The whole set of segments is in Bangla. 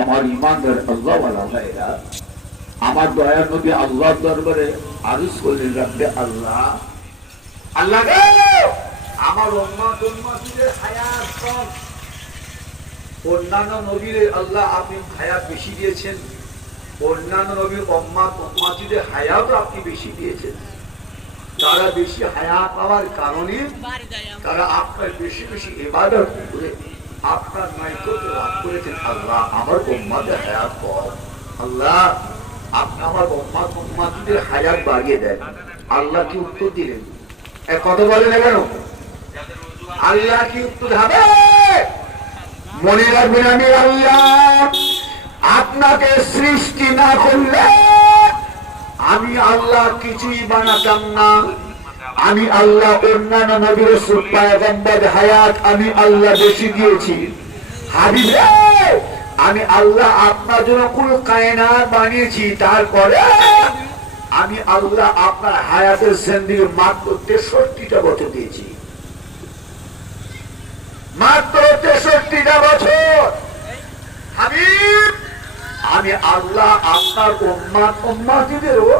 আমার ইমানদার আল্লাহ ওয়ালা ভাইরা, আমার দয়ার নবী আল্লাহর দরবারে আরজ করলেন, রাব্বে আল্লাহ, আল্লাহ গো, আমার উম্মতের হায়াত কম। অন্যান্য নবীর আল্লাহ আপনি হায়াত বেশি দিয়েছেন, অন্যান্য নবীর উম্মতের হায়াত আপনি বেশি দিয়েছেন। তারা বেশি হায়াত পাওয়ার কারণে তারা আপনার বেশি বেশি ইবাদত করে আপনার নৈকট্য লাভ করেছেন। আল্লাহ আমার উম্মতের হায়াত কম, আল্লাহ আপনি আমার উম্মতের হায়াত বাড়িয়ে দেন। আল্লাহ কি উত্তর দিলেন? কথা বলে না কেন? আল্লাহ কি উত্তর হবে? মনে রাখবেন, আমি আল্লাহ আপনাকে সৃষ্টি না করলে আমি আল্লাহ কিছুই বানাতাম না। আমি আল্লাহ অন্যান্য নবী রাসূল পয়গম্বর হায়াত আমি আল্লাহ বেশি দিয়েছি। হাবিব রে, আমি আল্লাহ আপনার জন্য কুল কায়নাত বানিয়েছি, তারপরে আমি আল্লাহ আপনার হায়াতের জিন্দেগি মাত্র 63টা বছর দিয়েছি। মাত্র 63টা বছর। হাবিব, আমি আল্লাহ আপনার উম্মতদেরও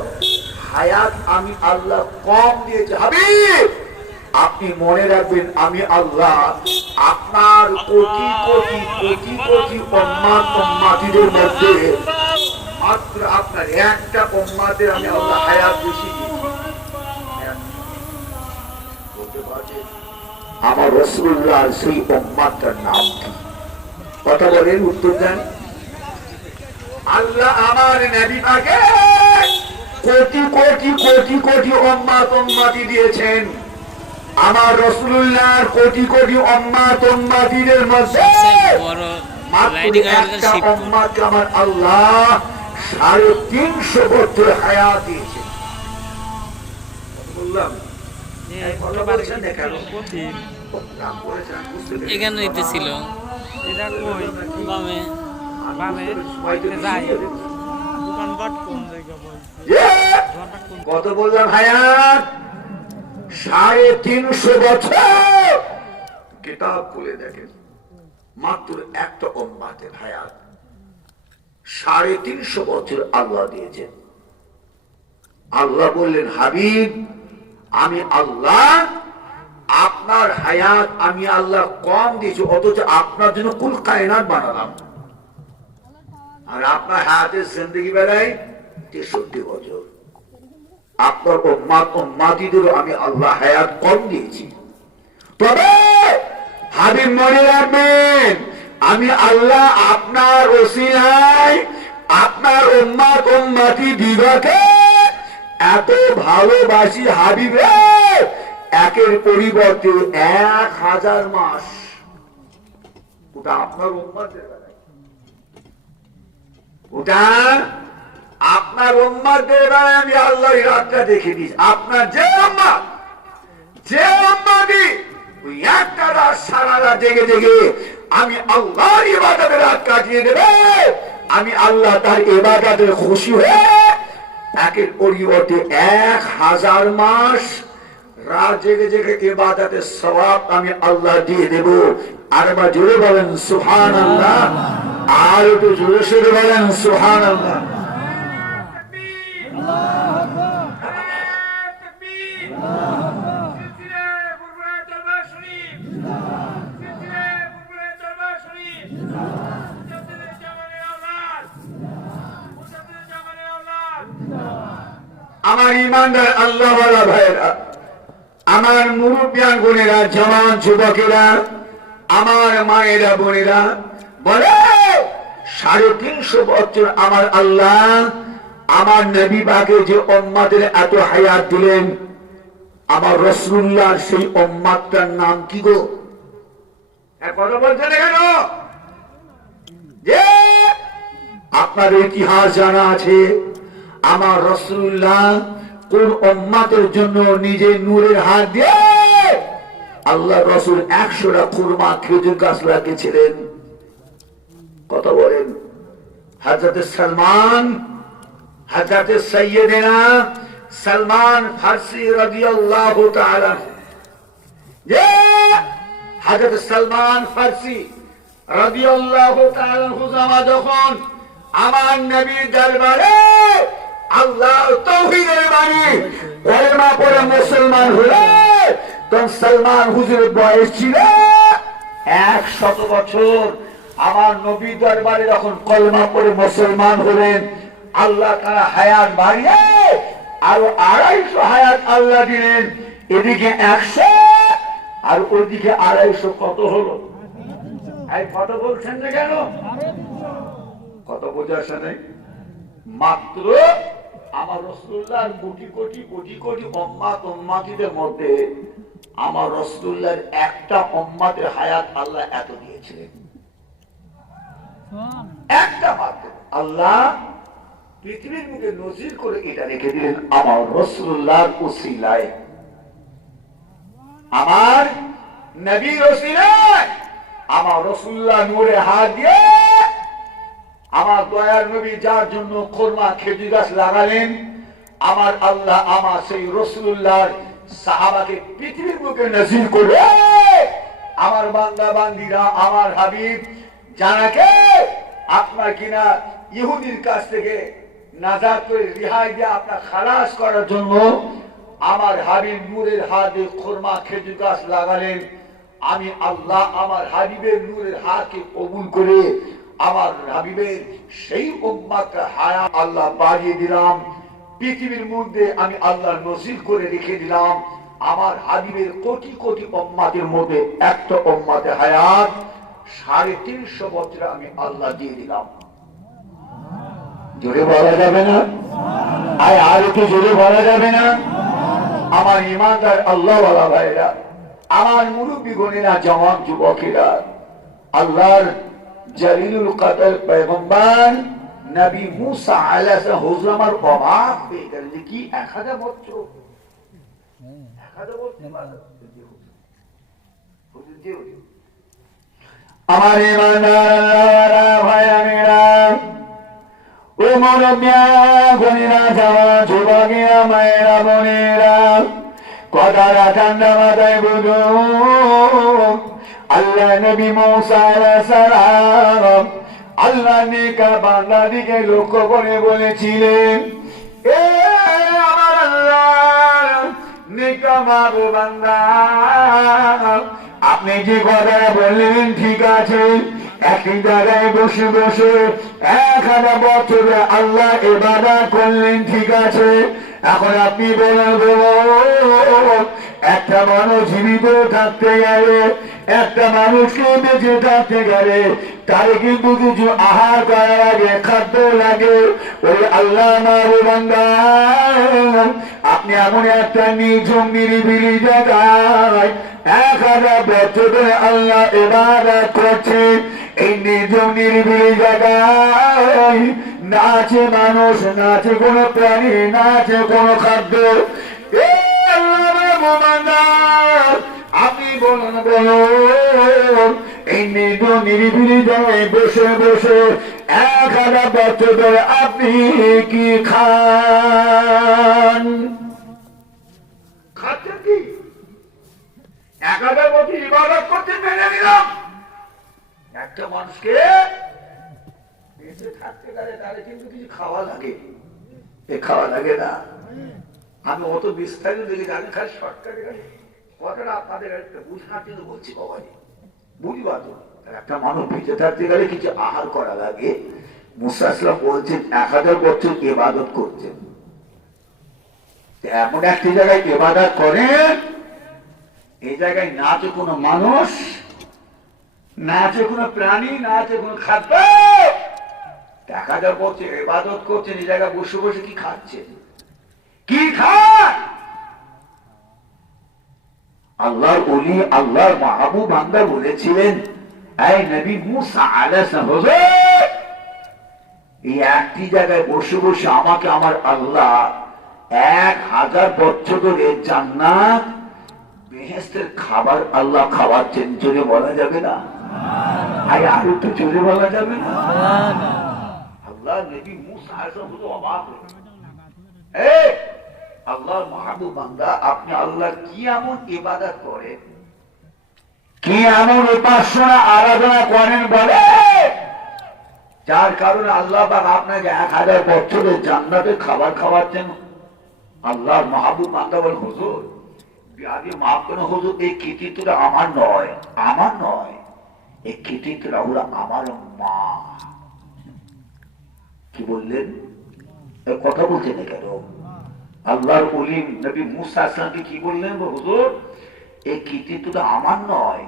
হায়াত আমি আল্লাহ কম দিয়েছি। হাবিব, আপনি মনে রাখবেন, আমি আল্লাহ আপনার কোটি কোটি কোটি কোটি উম্মতদের মধ্যে মাত্র আপনার একটা উম্মতের আমি আল্লাহ হায়াত বেশি দিয়েছি। আমার রাসূলুল্লাহর সেই উম্মতটার নাম কি? কথা বলেন, উত্তর দেন। আল্লাহ আমার নবী পাকে কোটি কোটি কোটি কোটি উম্মতি দিয়েছেন। আমার রাসূলুল্লাহর কোটি কোটি উম্মতিদের মধ্যে মাত্র একটা উম্মতকে আমার আল্লাহ 350 বছর হায়াত দিয়েছেন। বললাম এখানে ছিল কত বললাম? হায়াত 350 বছর। কিতাব খুলে দেখেন, মাত্র একটা উম্মতের হায়াত 350 বছর আল্লাহ দিয়েছেন। আল্লাহ বললেন, হাবিব, আমি আল্লাহ আপনার হায়াত আমি আল্লাহ কম দিয়েছি, অথচ আপনার জন্য কুল কায়নাত বানালাম। আর আপনার হায়াতের জিন্দেগি বেলায় 63 বছর। আপনার উম্মতিদেরও আমি আল্লাহ হায়াত কম দিয়েছি। তবে হাবিব মনে রাখবেন, আমি আল্লাহ আপনার ওসিলায় আপনার উম্মতি দিগকে এত ভালোবাসি। হাবিবে, একের পরিবর্তে 1000 মাস, ওটা আপনার উম্মতের বেলায়, ওটা আপনার উম্মতের বেলায় আমি আল্লাহর রাতটা দেখে দিয়েছি। আপনার যে উম্মত, যে উম্মতি ওই একটা রাত সারা রাত জেগে জেগে আমি আল্লাহর ইবাদতের রাত কাটিয়ে দেবে, আমি আল্লাহ তার ইবাদতে খুশি হয়ে একের পরিবর্তে 1000 মাস রাত জেগে জেগে ইবাদতের সওয়াব আমি আল্লাহ দিয়ে দেব। আর বা জোরে বলেন সুবহানাল্লাহ, আর একটু জোরে সোরে বলেন সুবহানাল্লাহ। আমার ইমানদার আল্লাহ ওয়ালা ভাইরা, আমার মুরব্বিয়ান বোনেরা, জওয়ান যুবকেরা, আমার মায়েরা বোনেরা, বলে 350 বছর আমার আল্লাহ আমার নবী পাকে যে উম্মতের এত হায়াত দিলেন, আমার রাসূলুল্লাহর সেই উম্মতটার নাম কি গো? কথা বলছেন কেন? যে আপনার ইতিহাস জানা আছে, আমার রাসূলুল্লাহ কোন উম্মতের জন্য নিজে নূরের হাত দিয়ে আল্লাহ রাসূল 100টা খুরমা খেজুর গাছ লাগিয়েছিলেন। কথা বলেন। হযরত সালমান, হযরত সাইয়্যিদিনা সালমান ফারসি রাদিয়াল্লাহু তাআলা, যে হযরত সালমান ফারসি রাদিয়াল্লাহু তাআলা হুজামা যখন আমার নবীর দরবারে আল্লাহর তাওহীদের বাণী কলেমা পড়ে মুসলমান হলো, তখন সালমান হুজুরের বয়স ছিল 100 বছর। আমার নবী দরবারে যখন কলেমা পড়ে মুসলমান হলেন, আল্লাহ তাআলা হায়াত বাড়িয়ে আরো 250 হায়াত আল্লাহ দিলেন। এদিকে 100 আর ওইদিকে 250, কত হলো? এই কত বলছেন না কেন? কত বোঝা আসে নাই? মাত্র আমার রাসূলুল্লাহর কোটি কোটি কোটি কোটি উম্মত উম্মতিদের মধ্যে আমার রাসূলুল্লাহর একটা উম্মতের হায়াত আল্লাহ এত দিয়েছিলেন, একটা মাত্র। আল্লাহ পৃথিবীর মধ্যে নজির করে এটা রেখে দিলেন আমার রাসূলুল্লাহর উসিলায়, আমার নবীর উসিলায়, আমার রাসূলুল্লাহ নূরে হাত দিয়ে আমার দয়ার নবী যার জন্য খুরমা খেজুর গাছ লাগালেন, আমার আল্লাহ আমার সেই রাসূলুল্লাহর সাহাবাকে পৃথিবীর বুকে নজির করে আমার বান্দা বান্দীরা আমার হাবিব জানাকে আপনার কিনা ইহুদির কাছ থেকে নাজাত করে রিহাই দিয়ে আপনার খালাস করার জন্য আমার হাবিব নূরের হাত দিয়ে খুরমা খেজুর গাছ লাগালেন। আমি আল্লাহ আমার হাবিবের নূরের হাতকে কবুল করে আমার হাবিবের সেই উম্মতকে হায়াত আল্লাহ বাড়িয়ে দিলাম। পৃথিবীর মধ্যে আমি আল্লাহ নজির করে রেখে দিলাম আমার হাবিবের কোটি কোটি উম্মতের মধ্যে একটা উম্মতে হায়াত 350 বছর আমি আল্লাহ দিয়ে দিলাম। জোরে বলা যাবে না? আর একটু জোরে বলা যাবে না? আমার ইমানদার আল্লাহওয়ালা ভাইরা, আমার মুরব্বী গণেরা, জওয়ান যুবকেরা, আল্লাহর জলিলুল কদর পয়গম্বর নবী মুসা আলাইহিস সালাম হুজুর আমার অবাক হয়ে গেলেন, কি 1000 বছর? 1000 বছর আমার ইমানদার ভাইরা, ও মুরব্বিয়া গণেরা, জওয়ান যুবকেরা, মায়েরা, বোনেরা, কথাটা ঠান্ডা মাথায় বুঝুন। আল্লাহ নবী মুসা আলাইহিস সালাম আল্লাহ নেকা বান্দাদিকে লক্ষ্য করে বলেছিলেন, এ আমার আল্লাহ নেকা মাবুদ বান্দা, আপনি যে কথা বললেন ঠিক আছে, একই জায়গায় বসে বসে 1000 বছর আল্লাহ ইবাদত করলেন ঠিক আছে, এখন আপনি বলুন একটা মানুষ জীবিত থাকতে গেলে, একটা মানুষকে বেঁচে থাকতে গেলে তার কিন্তু কিছু আহার করার আগে খাদ্য লাগে। ওই আল্লাহ মাবুদ বান্দা, আপনি এমন একটা নিঝুম নিরিবিলি জায়গায় 1000 বছর ধরে আল্লাহ ইবাদত করছেন। এই নিঝুম নিরিবিলি জায়গায় না আছে মানুষ, না আছে কোনো প্রাণী, না আছে কোনো খাদ্য। আপনি বলুন বলুন এই নিঝুম নিরিবিলি জায়গায় বসে বসে 1000 বছর ধরে আপনি কি খান? খাচ্ছেন কি? 1000 বছর ইবাদত করতে মেনে নিলাম, একটা মানুষকে বেঁচে থাকতে গেলে তাহলে কিন্তু কিছু খাওয়া লাগে, এ খাওয়া লাগে না। আমি অত বিস্তারিত দেখি, আমি খালি শর্টকাটে গেলে কথাটা আপনাদের বুঝার জন্য বলছি, বাবাজি বুঝবা তো। একটা মানুষ বেঁচে থাকতে গেলে কিছু আহার করা লাগে। মুসা আসলাম বলছেন 1000 বছর ইবাদত করছেন, এমন একটি জায়গায় ইবাদত করেন এই জায়গায় না আছে কোনো মানুষ, না আছে কোনো প্রাণী, না আছে কোনো খাদ্য। 1000 বছর ইবাদত করছেন, এই জায়গায় বসে বসে কি খাচ্ছেন? কি খান? আল্লাহর ওলি, আল্লাহর মাহবুব বান্দা বলেছিলেন, এই নবী মুসা আলাইহিস সালাম হুজুর, এই একটি জায়গায় বসে বসে আমাকে আমার আল্লাহ 1000 বছর ধরে জান্নাত বেহেশতের খাবার আল্লাহ খাওয়াচ্ছেন। জোরে বলা যাবে না? আর একটু জোরে বলা যাবে না? আল্লাহ নবী মুসা আলাইহিস সালাম হুজুর অবাক হলেন, আল্লাহর মাহবুব বান্দা, আপনি আল্লাহ কি এমন ইবাদত করেন, কি এমন উপাসনা আরাধনা করেন বলে যার কারণে আল্লাহ পাক আপনাকে 1000 বছরের জান্নাতে খাবার খাওয়াচ্ছেন? আল্লাহর মাহবুব বান্দা বলে, হুজুর আগে মাফ করে হুজুর, এই কৃতিত্বটা আমার নয়, আমার নয়, এই কৃতিত্বটা হলো আমার মা। কি বললেন? কথা বলছেন কেন? আল্লাহর ওলি নবী মুসা আসলামকে কি বললেন? হুজুর এই কৃতিত্বটা আমার নয়,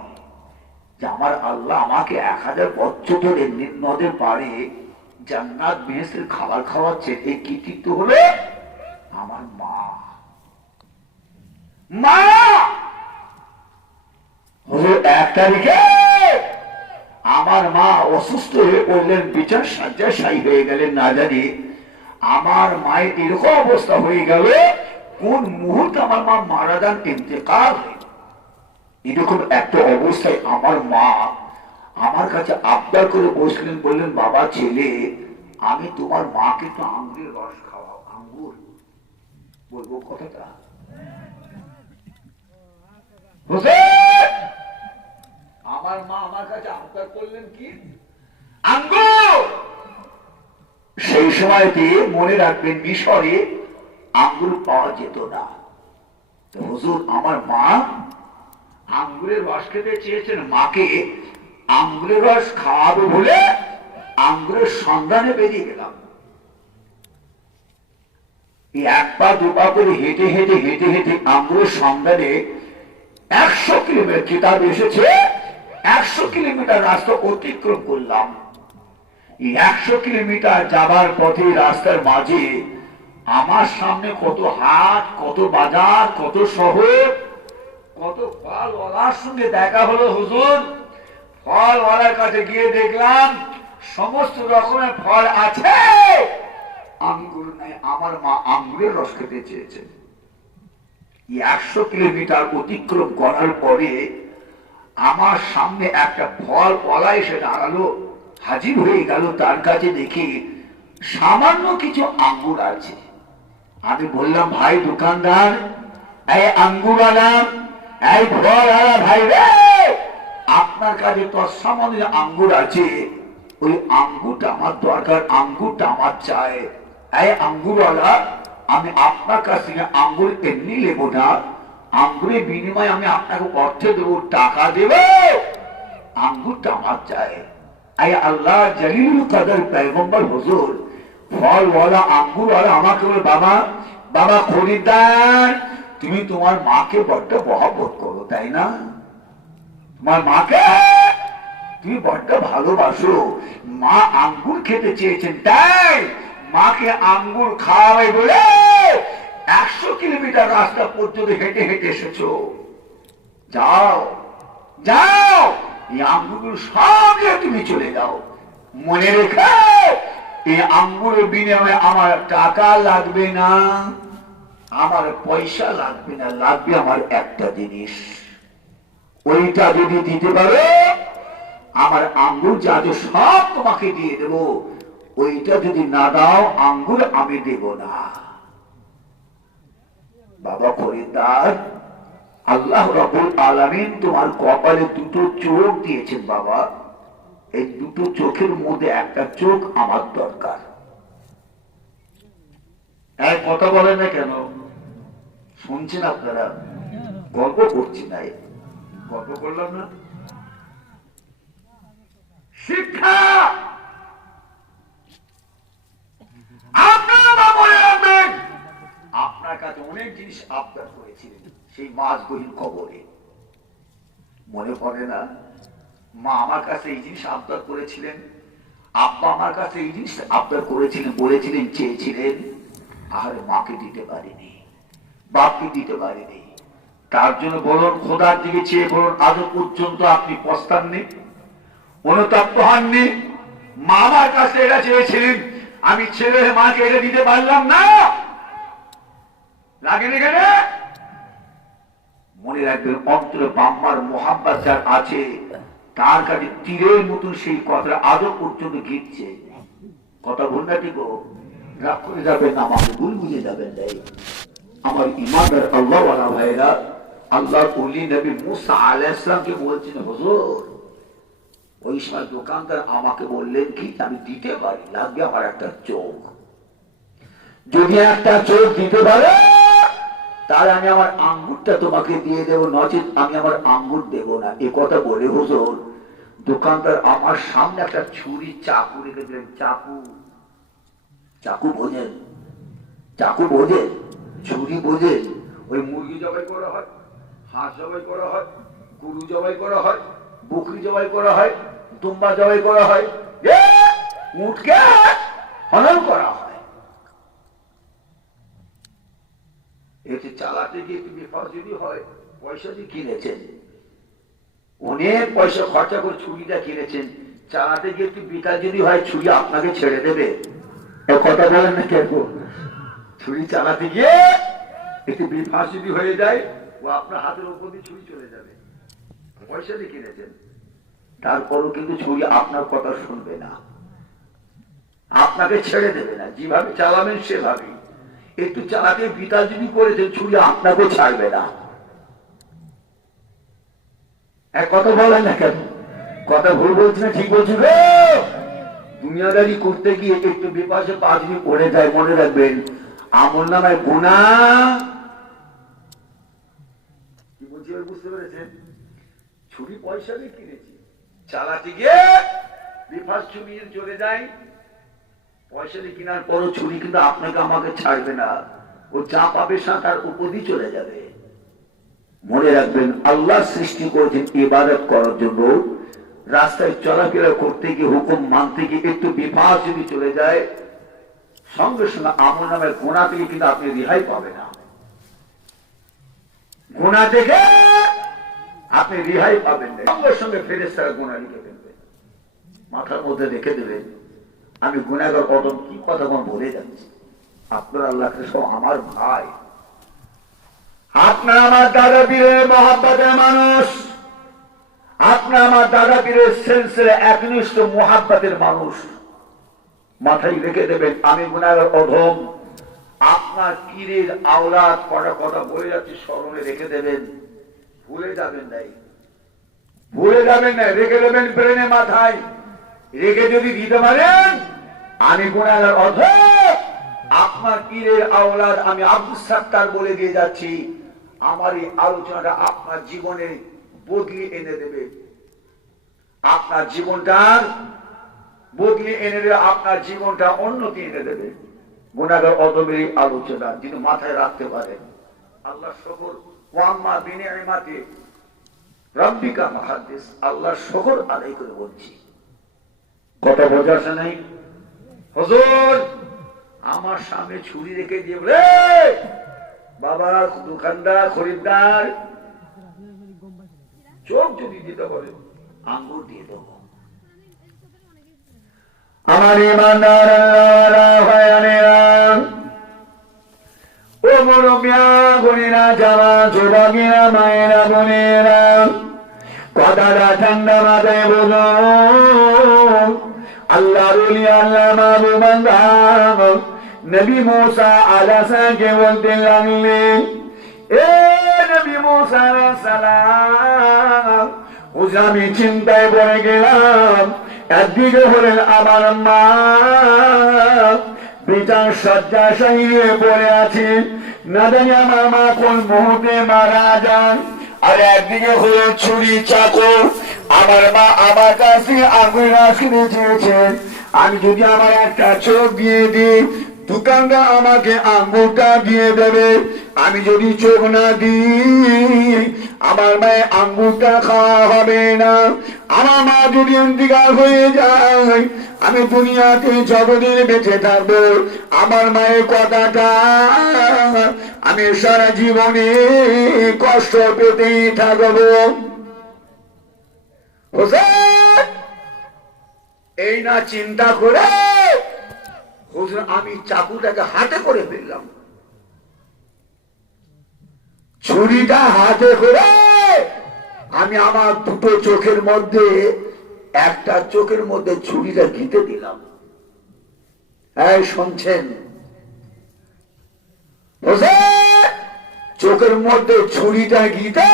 যে আমার আল্লাহ আমাকে 1000 বছর ধরে নদের পাড়ে জান্নাত বেহেশতের খাবার খাওয়াচ্ছে, এই কৃতিত্ব হলো আমার মা। মা হুজুর 1 তারিখে আমার মা অসুস্থ হয়ে পড়লেন, বিচার শয্যাশায়ী হয়ে গেলেন। না জানি আমার মায়ের এরকম অবস্থা হয়ে গেল, কোন মুহূর্তে আমার মা মারা যান, ইন্তেকাল হয়ে। এরকম একটা অবস্থায় আমার মা আমার কাছে আবদার করে বসলেন, বললেন, বাবা ছেলে, আমি তোমার মাকে একটু আঙ্গুরের রস খাওয়াও। আঙ্গুর বলবো কথাটা? আমার মা আমার কাছে আবদার করলেন কি? আঙ্গুর। সেই সময়তে মনে রাখবেন, মিশরে আঙ্গুর পাওয়া যেত না। তো হুজুর আমার মা আঙ্গুরের রস খেতে চেয়েছেন, মাকে আঙ্গুরের রস খাওয়াবো বলে আঙ্গুরের সন্ধানে বেরিয়ে গেলাম। 1 পা 2 পা করে হেঁটে হেঁটে হেঁটে হেঁটে আঙ্গুরের সন্ধানে 100 কিলোমিটার, কিতাব এসেছে 100 কিলোমিটার রাস্তা অতিক্রম করলাম। 100 কিলোমিটার যাবার পথে রাস্তার মাঝে আমার সামনে কত হাট, কত বাজার, কত শহর, কত ফলওয়ালার সঙ্গে দেখা হলো। হুজুর ফলওয়ালার কাছে গিয়ে দেখলাম সমস্ত রকমের ফল আছে, আঙ্গুর নাই। আমার মা আঙ্গুরের রস খেতে চেয়েছেন। 100 কিলোমিটার অতিক্রম করার পরে আমার সামনে একটা ফলওয়ালা এসে দাঁড়ালো, হাজির হয়ে গেল। তার কাছে দেখি সামান্য কিছু আঙ্গুর আছে। আমি বললাম, ভাই দোকানদার, এই আঙ্গুরওয়ালা, এই ফলওয়ালা ভাই রে, আপনার কাছে তো সামান্য আঙ্গুর আছে, ওই আঙ্গুরটা আমার দরকার, আঙ্গুরটা আমার চাই। এই আঙ্গুরওয়ালা, আমি আপনার কাছ থেকে আঙ্গুর এমনি নেব না, আঙ্গুরের বিনিময়ে আমি আপনাকে অর্থ দেবো, টাকা দেব, আঙ্গুরটা আমার চাই। এই আল্লাহ জলিলুল কদর পয়গম্বর হুজুর ফলওয়ালা আঙ্গুরওয়ালা আমাকে বলে, বাবা বাবা খরিদ্দার, তুমি তোমার মাকে বড্ড মহব্বত করো, তাই না? তোমার মাকে তুমি বড্ড ভালোবাসো, মা আঙ্গুর খেতে চেয়েছেন, তাই মাকে আঙ্গুর খাওয়াবে বলে 100 কিলোমিটার রাস্তা পর্যন্ত হেঁটে হেঁটে এসেছো। যাও যাও, এই আঙ্গুর সব নিয়ে তুমি চলে যাও। মনে রেখো, এই আঙ্গুরের বিনিময়ে আমার টাকা লাগবে না, আমার পয়সা লাগবে না, লাগবে আমার একটা জিনিস। ওইটা যদি দিতে পারো, আমার আঙ্গুর যা আছে সব তোমাকে দিয়ে দেব। ওইটা যদি না দাও, আঙ্গুর আমি দেব না। বাবা খরিদ্দার, আল্লাহ রাব্বুল আলামিন তোমার কপালে 2টো চোখ দিয়েছেন বাবা, এই 2টো চোখের মধ্যে একটা চোখ আমার দরকার। এক কথা বলে না কেন? শুনছেন আপনারা? গল্প করছি না, গল্প করলাম না। শিক্ষা আপনারা মনে রাখবেন, আপনার কাছে অনেক জিনিস আবদার করেছিলেন সেই মাছ গহীন কবরে, মনে পড়ে না? মা আমার কাছে এই জিনিস আবদার করেছিলেন, আব্বা আমার কাছে এই জিনিস আবদার করেছিলেন, বলেছিলেন, চেয়েছিলেন, আর মাকে দিতে পারিনি, বাপকে দিতে পারিনি। তার জন্য বলুন, খোদার দিকে চেয়ে বলুন, আজও পর্যন্ত আপনি পস্তাননি, অনুতপ্ত হননি? মা আমার কাছে এটা চেয়েছিলেন, আমি ছেলে মাকে এটা দিতে পারলাম না, লাগেনি কেন? মনে রাখবেন, অন্তরে বাম্মার মোহাব্বত যার আছে, তার কাছে তীরের মতন সেই কথাটা আজও পর্যন্ত গিয়েছে। কথা ভুল না, ঠিক রাগ করে যাবেন না, আমাকে ভুল বুঝে যাবেন। আমার ইমানদার আল্লাহওয়ালা ভাইরা, আল্লাহর ওলি নবী মুসা আলাইহিস সালামকে বলছেন, হুজুর ওই সময় দোকানদার আমাকে বললেন কি আমি দিতে পারি, লাগবে আমার একটা চোখ, যদি একটা চোখ দিতে পারে তাহলে আমি আমার আঙ্গুরটা তোমাকে দিয়ে দেবো, নচেত আমি আমার আঙ্গুর দেব না। এ কথা বলে হুজুর দোকানদার আমার সামনে একটা ছুরি চাকু রেখে দিলেন। চাকু, চাকু বোঝেন? চাকু বোঝেন? ছুরি বোঝেন? ওই মুরগি জবাই করা হয়, হাঁস জবাই করা হয়, গরু জবাই করা হয়, বকরি জবাই করা হয়, দুম্বা জবাই করা হয়, উটকে হনন করা হয়। এতে চালাতে গিয়ে একটু বিপদ যদি হয়, পয়সা দিয়ে কিনেছেন, অনেক পয়সা খরচা করে ছুরিটা কিনেছেন, চালাতে গিয়ে একটু বিকাল যদি হয় ছুরি আপনাকে ছেড়ে দেবে? কথা বলেন না কেন? ছুরি চালাতে গিয়ে একটু বিফাস যদি হয়ে যায়, ও আপনার হাতের উপর দিয়ে ছুরি চলে যাবে, পয়সা দিয়ে কিনেছেন। তারপরও কিন্তু ছুরি আপনার কথা শুনবে না, আপনাকে ছেড়ে দেবে না, যেভাবে চালাবেন সেভাবেই। একটু চালাতে বিকাল যদি করেছেন, ছুরি আপনাকে ছাড়বে না। এক কথা বলেন না কেন? কথা ভুল বলছি না ঠিক বলছি? দুনিয়াদারি করতে গিয়ে একটু বিপাশে পা যদি পড়ে যায়, মনে রাখবেন আমল নামায় গুনাহ। কি বলছি বুঝতে পেরেছেন? ছুরি পয়সা দিয়ে কিনেছি, চালাতে গিয়ে বিপাস ছুরি চলে যায়, পয়সা দিয়ে কেনার পরও ছুরি কিন্তু আপনাকে আমাকে ছাড়বে না, ও যা পাবে তার উপর দিয়ে চলে যাবে। মনে রাখবেন আল্লাহ সৃষ্টি করেছেন ইবাদত করার জন্য। রাস্তায় চলাফেরা করতে গিয়ে, হুকুম মানতে গিয়ে একটু বিপাস যদি চলে যায়, সঙ্গে সঙ্গে আমল নামের গুনাহ থেকে কিন্তু আপনি রেহাই পাবে না। গুনাহ দেখে আপনি রেহাই পাবেন না, সঙ্গে সঙ্গে ফেরেশতারা গুনাহ লিখে ফেলবে, মাথার মধ্যে রেখে দেবেন। আমি গুনাহগার অদম কি কথা কোন বলে যাচ্ছি। আপনার আল্লাহকে সব আমার ভাই, আপনার আমার দাদা পীরের মহাব্বতের মানুষ, আপনার আমার দাদা পীরের সিলসিলা একনিষ্ঠ মহাব্বতের মানুষ। মাথায় রেখে দেবেন আমি গুনাহগার অধম, আপনার পীরের আওলাদ কটা কথা বলে যাচ্ছে, স্মরণে রেখে দেবেন, ভুলে যাবেন নাই, ভুলে যাবেন না, রেখে দেবেন ব্রেনে, মাথায় রেখে যদি দিতে পারেন আমি গুনাহগার অধম, আপনার পীরের আওলাদ আমি আব্দুস সাত্তার বলে দিয়ে যাচ্ছি। আমার এই আলোচনাটা আপনার জীবনে বদলি এনে দেবে, আপনার জীবনটার বদলি এনে দেবে, আপনার জীবনটা উন্নতি এনে দেবে। গুনাহগার অদমের আলোচনা যিনি মাথায় রাখতে পারেন, আল্লাহ শকর ওয়াম্মা বিনিআমাতি রাব্বিকা ফাহাদ্দিস, আল্লাহ শকর আদায় করে বলছি। কথা বোঝা আসে নাই? হুজুর আমার সামনে ছুরি রেখে দিয়ে বলে, বাবা দোকানদার খরিদ্দার চোখ যদি দিতে বলে আঙ্গুর দিয়ে দেবো। আমার ইমানদার আল্লাহওয়ালা ভাইয়েরা, ও মুরব্বিয়া বোনেরা, জামা যুবকেরা, মায়েরা, বোনেরা, কথাটা ঠান্ডা মাথায় বুঝুন। আল্লাহর ওলি, আল্লাহ মাহবুব বান্দা নবী মুসা আলাইহিস সালামকে বলতে লাগলেন, এ নবী মুসা আলাইহিস সালাম, আমি চিন্তায় পড়ে গেলাম। একদিকে হলেন আমার মা, বিচার শয্যাশায়ী পড়ে আছে, না জানি আমার মা কোন মুহূর্তে মারা যান। আর একদিকে হলো ছুরি চাকু, আমার মা আমার কাছে আঙুল রাখতে চেয়েছেন, আমি যদি আমার একটা চোখ দিয়ে দিই দোকানটা আমাকে আঙ্গুরটা দিয়ে দেবে, আমি যদি চোখ না দিই আমার মায়ের আঙ্গুরটা খাওয়া হবে না। আমার মা যদি ইন্তিকাল হয়ে যায়, আমি দুনিয়াতে যতদিন বেঁচে থাকবো আমার মায়ের কথাটা আমি সারা জীবনে কষ্ট পেতেই থাকবো। এই না চিন্তা করে হুজুর আমি চাকুটাকে হাতে করে ফেললাম, ছুরিটা হাতে করে আমি আমার দুটো চোখের মধ্যে, একটা চোখের মধ্যে ছুরিটা ঘিতে দিলাম। এই শুনছেন? চোখের মধ্যে ছুরিটা গিতে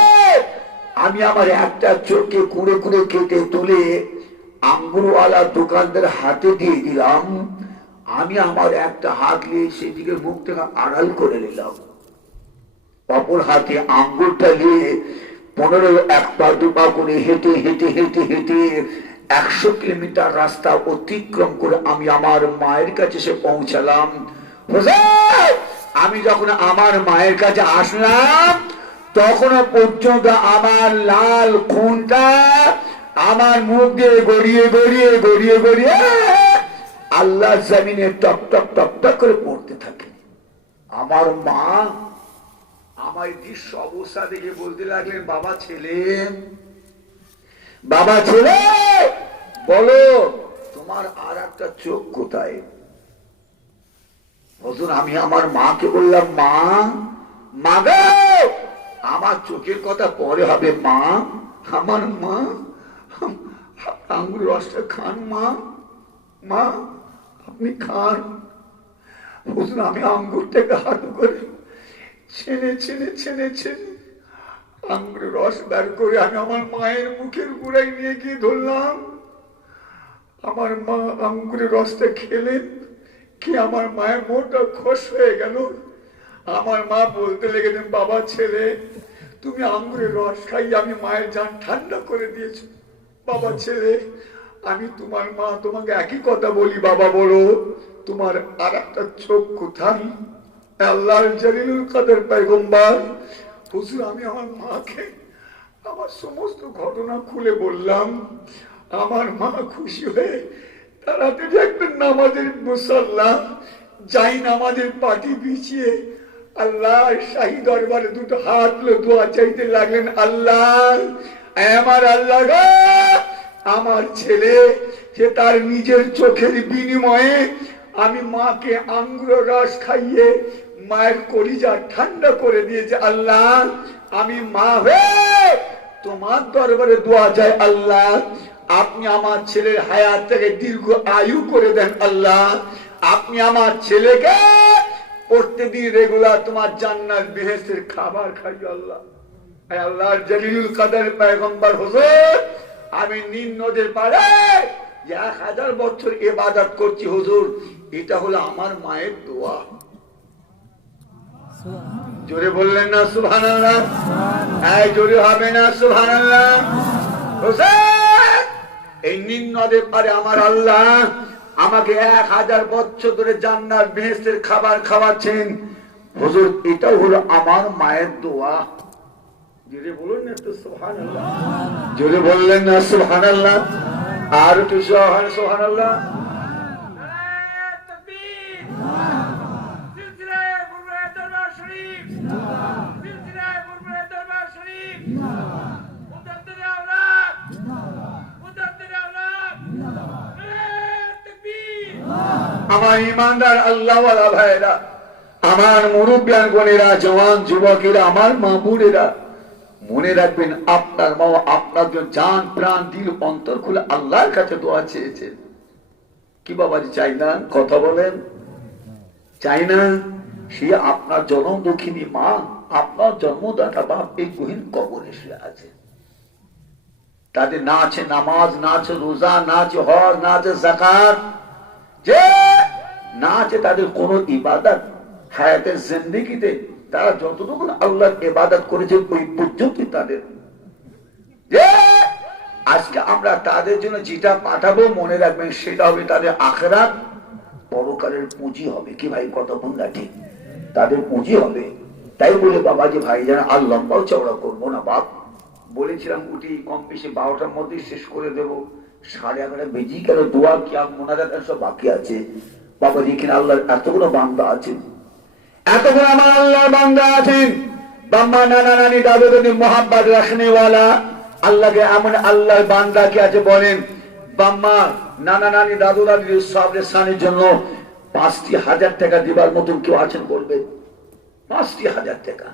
আমি আমার একটা চোখকে কুড়ে কুড়ে কেটে তুলে আঙ্গুরওয়ালা দোকানদার হাতে দিয়ে দিলাম। আমি আমার একটা হাত নিয়ে সেদিকে মুখ থেকে আড়াল করে নিলাম, অপর হাতে আঙ্গুরটা নিয়ে 15 এক পা দুপা করে হেঁটে হেঁটে হেঁটে হেঁটে 100 কিলোমিটার রাস্তা অতিক্রম করে আমি আমার মায়ের কাছে এসে পৌঁছালাম। আমি যখন আমার মায়ের কাছে আসলাম তখনও পর্যন্ত আমার লাল খুনটা আমার মুখ দিয়ে গড়িয়ে গড়িয়ে গড়িয়ে গড়িয়ে আল্লাহ জমিনে টপ টপ টপ টপ করে পড়তে থাকে। আমার মা আমার দৃশ্য অবস্থা দেখে বলতে লাগলেন, বাবা ছেলে, বাবা ছেলে, বলো তোমার আর একটা চোখ কোথায়? হুজুর আমি আমার মাকে বললাম, মা, মা গো, আমার চোখের কথা পরে হবে মা, আমার মা আঙ্গুর রসটা খান মা, মা আপনি খান। হুজুর আমি আঙ্গুরটাকে হাত করে ছেনে ছেনে ছেনে ছেনে আঙ্গুর রস বের করে আমি আমার মায়ের মুখের গোড়ায় নিয়ে গিয়ে ধরলাম। আমার মা আঙ্গুরের রসটা খেলেন, কি আমার মায়ের মোটা খোশ হয়ে গেল। আমার মা বলতে লেগেছেন, বাবা ছেলে, তুমি আঙ্গুরের রস খাইয়ে আমি মায়ের জান ঠান্ডা করে দিয়েছো। বাবা ছেলে, আমি তোমার মা, তোমাকে একই কথা বলি, বাবা বলো তোমার আর একটা চোখ কোথায়? আল্লাহর জলিলুল কদর পয়গম্বর হুজুর আমি আমার মাকে আমার সমস্ত ঘটনা খুলে বললাম। আমার মা খুশি হয়ে তাড়াতাড়ি একটা নামাজের মুসাল্লা যাই নামাজের পাটি বিছিয়ে আল্লাহ শাহী দরবারে দুটো হাত দোয়া চাইতে লাগলেন, আল্লাহ আমার আল্লাহ গো, আমার ছেলে সে তার নিজের চোখের বিনিময়ে আমি মাকে আঙ্গুর রস খাইয়ে মায়ের কলিজা ঠান্ডা করে দিয়েছে। আল্লাহ আমি মা হয়ে তোমার দরবারে দোয়া চাই, আল্লাহ আপনি আমার ছেলের হায়াত থেকে দীর্ঘ আয়ু করে দেন। আল্লাহ আপনি আমার ছেলেকে প্রত্যেকদিন রেগুলার তোমার জান্নাত বেহেশতের খাবার খাইও। আল্লাহ আল্লাহর জলিলুল কদর পয়গম্বর হুজুর আমি নীল নদের পাড়ে 1000 বছর ইবাদত করছি হুজুর, এটা হলো আমার মায়ের দোয়া। জোরে বললেন না সুবহানাল্লাহ? এই জোরে হবে না সুবহানাল্লাহ? হুজুর এই নীল নদের পাড়ে আমার আল্লাহ আমাকে 1000 বছর ধরে জান্নাত বেহেশতের খাবার খাওয়াচ্ছেন হুজুর, এটা হলো আমার মায়ের দোয়া। জোরে বলুন না তো সুবহানাল্লাহ? জোরে বললেন না সুবহানাল্লাহ? আর একটু সুবহানাল্লাহ। আমার ইমানদার আল্লাহওয়ালা ভাইরা, আমার মুরব্বিয়ান বোনেরা, জওয়ান যুবকেরা, আমার মা বোনেরা, মনে রাখবেন আপনার মা আপনার জন্য জান প্রাণ দিল অন্তর খুলে আল্লাহর কাছে দোয়া চেয়েছেন। কি বাবাজি চাই না? কথা বলেন, চাই না? সে আপনার জনম দুঃখিনী মা, আপনার জন্মদাতা বাপ এই গহীন কবরে শুয়ে আছে। তাদের না আছে নামাজ, না আছে রোজা, না আছে হজ, না আছে যাকাত, যে না আছে তাদের কোন ইবাদত। হায়াতের জিন্দেগিতে তারা যতটুকু আল্লাহর ইবাদত করেছে ওই পর্যন্ত তাদের। যে আজকে আমরা তাদের জন্য যেটা পাঠাবো মনে রাখবেন সেটা হবে তাদের আখিরাত পরকালের পুঁজি হবে। কি ভাই কথা বন্ধা ঠিক? তাদের পুঁজি হবে। তাই বলে বাবাজি ভাই যেন আর লম্বাও চওড়া করবো না বাপ, বলেছিলাম উঠি কম বেশি 12টার মধ্যে শেষ করে দেবো। 11:30 বেজি কেন? দোয়া কি মোনাজাত সব বাকি আছে বাবাজি। এখানে আল্লাহর এতগুলো বান্দা আছেন, এতগুলো আমার আল্লাহর বান্দা আছেন। বাম্মা নানা নানি দাদু দাদি মোহাব্বত রাখনেওয়ালা আল্লাহকে এমন আল্লাহর বান্দা কি আছে বলেন? বাম্মা নানা নানি দাদু দাদির সবের সানের জন্য 5,000 টাকা দিবার মতন কেউ আছেন বলবেন? 5,000 টাকা।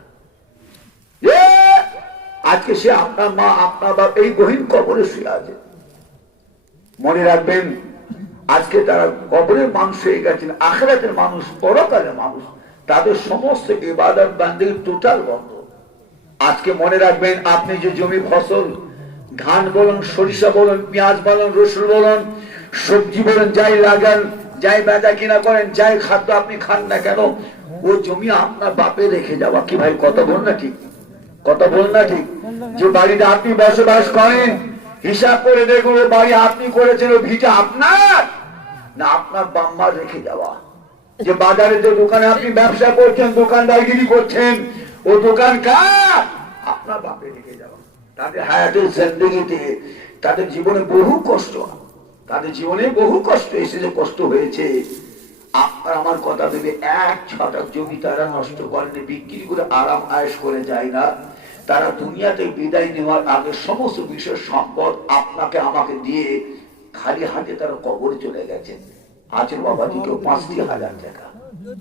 আজকে সে আপনার মা আপনার বাপ এই গহীন কবরে শুয়ে আছে। মনে রাখবেন আজকে তারা কবরের মানুষ হয়ে গেছেন, আখিরাতের মানুষ, পরকালের মানুষ। তাদের সমস্ত ইবাদত বান্দিগি টোটাল বন্ধ। আজকে মনে রাখবেন, আপনি যে জমি ফসল ধান বলুন, সরিষা বলুন, পেঁয়াজ বলুন, রসুন বলুন, সবজি বলুন, যাই লাগান, যাই বেচা কিনা করেন, যাই খাদ্য আপনি খান না কেন, ও জমি আপনার বাপে রেখে যাওয়া। কি ভাই কথা বল না ঠিক? কথা বল না ঠিক? যে বাড়িতে আপনি বসবাস করেন, হিসাব করে দেখুন ও বাড়ি আপনি করেছেন, ও ভিটা আপনার না আপনার বাম্মা রেখে যাওয়া। যে বাজারে যে দোকানে আপনি ব্যবসা করছেন, দোকানদারগিরি করছেন, ও দোকান কার? আপনার বাপে রেখে যাওয়া। তাদের হায়াতের জিন্দেগিতে তাদের জীবনে বহু কষ্ট, তাদের জীবনে বহু কষ্ট এসেছে, কষ্ট হয়েছে। আপনার আমার কথা ভেবে 1 ছটাক জমি তারা নষ্ট করেনি, বিক্রি করে আরাম আয়েশ করে যায় না। তারা দুনিয়াতে বিদায় নেওয়ার আগে সমস্ত বিষয় সম্পদ আপনাকে আমাকে দিয়ে খালি হাতে তারা কবরে চলে গেছেন। আছে বাবাজি কেউ 5,000 টাকা,